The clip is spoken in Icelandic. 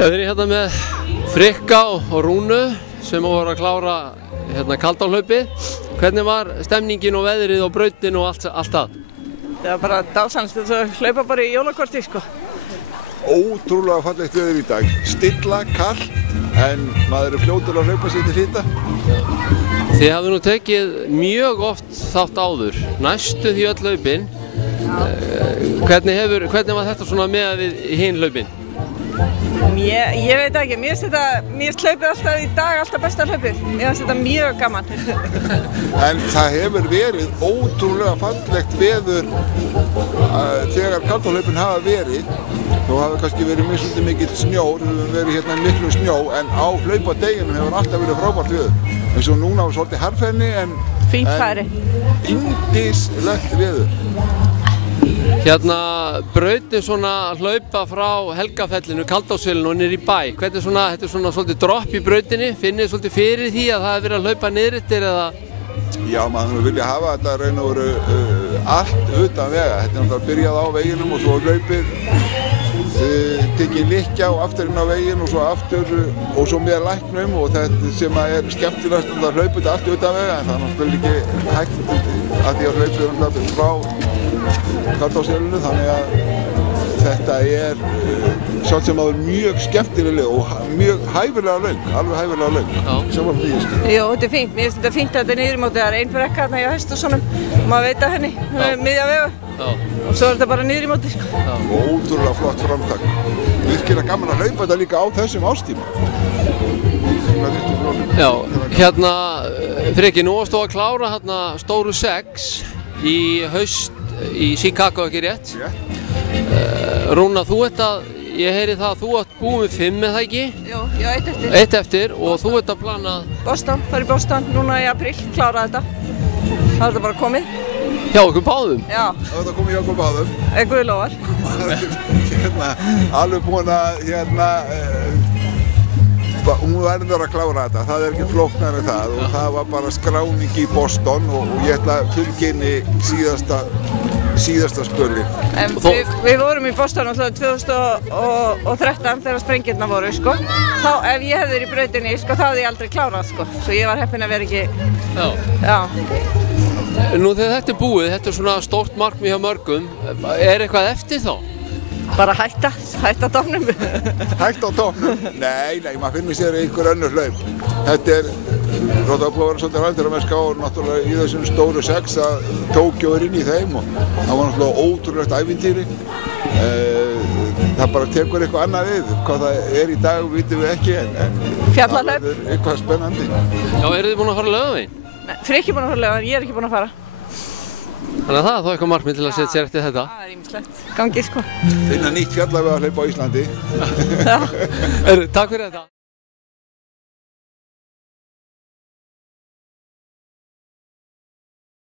Við erum hérna með Frikka og Rúnu sem voru að klára Kaldárhlaupið. Hvernig var stemningin og veðrið og brautin og allt það? Það var bara dásanlegt, þess að hlaupa bara í jólakorti, sko. Ótrúlega fallegt veður í dag. Stilla, kalt, en maður er fljótur að hlaupa sér til hita. Þið hafið nú tekið mjög oft þátt áður, næstu því öll hlaupin. Hvernig var þetta svona með við hinn hlaupin? Ég veit ekki, mér finnst hlaupið alltaf í dag alltaf besta hlaupið. Mér finnst þetta mjög gaman. En það hefur verið ótrúlega fallegt veður þegar Kaldárhlaupin hafa verið. Þó hafa kannski verið mislundi mikill snjór, við höfum verið hérna miklu snjó, en á hlaupadeginum hefur alltaf verið frábært veður. Eins og núna var svolítið harðfenni en fínt færi. Yndislegt veður. Hérna, brautin svona hlaupa frá Helgafellinu, Kaldársvelinu og niður í bæ. Þetta er svona svolítið dropp í brautinni. Finnið þið svolítið fyrir því að það hefur verið að hlaupa niðrittir eða? Já, maður vilja hafa þetta raun og veru allt utan vega. Þetta er náttúrulega byrjað á veginum og svo hlaupið, tekið lykkja og aftur inn á veginn og svo aftur og svo með læknum og þetta sem er skemmtilegast að hlaupa þetta allt utan vega en það er náttúrulega ekki hægt að því að hlaupið frá Kaldársvelinu, þannig að þetta er samt sem áður mjög skemmtileg og mjög hæfilega löng, alveg hæfilega löng. Saman því ég skil. Jú, þetta er fínt. Mér finnst þetta fínt að þetta er niður í móti. Það er ein brekka þarna í Hesthúsunum. Maður veit að henni, miðja vegu. Og svo er þetta bara niður í móti, sko. Ótrúlega flott framtak. Virkilega gaman að hlaupa þetta líka á þessum ástíma. Já, hérna, Frikki, nú varstu að klára hérna stóru 6 í haust í Chicago, ekki rétt? Rúna, ég heyri það að þú ert búið með 5, er það ekki? Jú, já, 1 eftir. 1 eftir og þú ert að plana? Boston, fara í Boston núna í apríl, klára þetta. Það er þetta bara komið. Hjá okkur báðum? Já. Það er komið hjá okkur báðum. Guð lofar. Alveg búin að hún verður að klára þetta, það er ekki flóknar en það og það var bara skráning í Boston og ég ætla að fylgja inn í síðasta spölin. En við vorum í Boston alltaf 2013 þegar sprengirnar voru, sko. Þá ef ég hefði verið í brautinni, sko, þá hefði ég aldrei klárað, sko. Svo ég var heppin að vera ekki. Já. Nú þegar þetta er búið, þetta er svona stórt markmið hjá mörgum, er eitthvað eftir þá? Bara hætta tóknum. Hætta á tóknum? Nei, maður finnir sér einhver önnur hlaup. Þetta er, búið að vera svolítið ræðindaramennska og náttúrulega í þessum stóru 6 að Tókjó er inn í þeim og það var náttúrulega ótrúlegt ævintýri. Það bara tekur eitthvað annað við. Hvað það er í dag vitum við ekki en Fjallahlaup. Það er eitthvað spennandi. Já, eru þið búin að fara Laugaveginn? Nei, Frikki er búin að fara Laugaveginn, ég er ekki búin að fara. Þannig að það er þá eitthvað markmið til að setja sér eftir þetta? Það er ýmislegt. Gangi, sko. Finna nýtt fjallavegahlaup á Íslandi. Takk fyrir þetta.